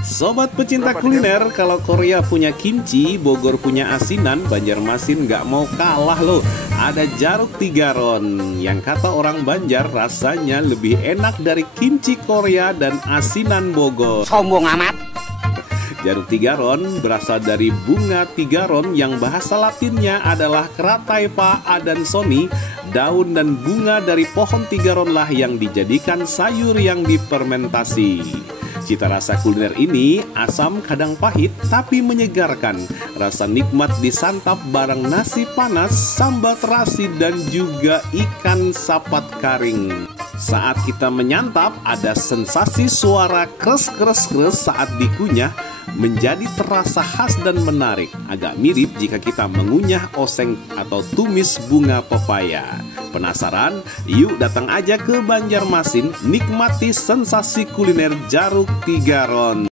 Sobat pecinta kuliner, kalau Korea punya kimchi, Bogor punya asinan, Banjarmasin nggak mau kalah loh. Ada Jaruk Tigaron yang kata orang Banjar rasanya lebih enak dari kimchi Korea dan asinan Bogor. Sombong amat. Jaruk Tigaron berasal dari bunga tigaron yang bahasa latinnya adalah Crataipa adansoni. Daun dan bunga dari pohon tigaronlah yang dijadikan sayur yang difermentasi. Cita rasa kuliner ini asam kadang pahit tapi menyegarkan. Rasa nikmat disantap bareng nasi panas, sambal terasi dan juga ikan sapat karing. Saat kita menyantap ada sensasi suara kres-kres-kres saat dikunyah, menjadi terasa khas dan menarik. Agak mirip jika kita mengunyah oseng atau tumis bunga pepaya. Penasaran? Yuk datang aja ke Banjarmasin, nikmati sensasi kuliner Jaruk Tigaron.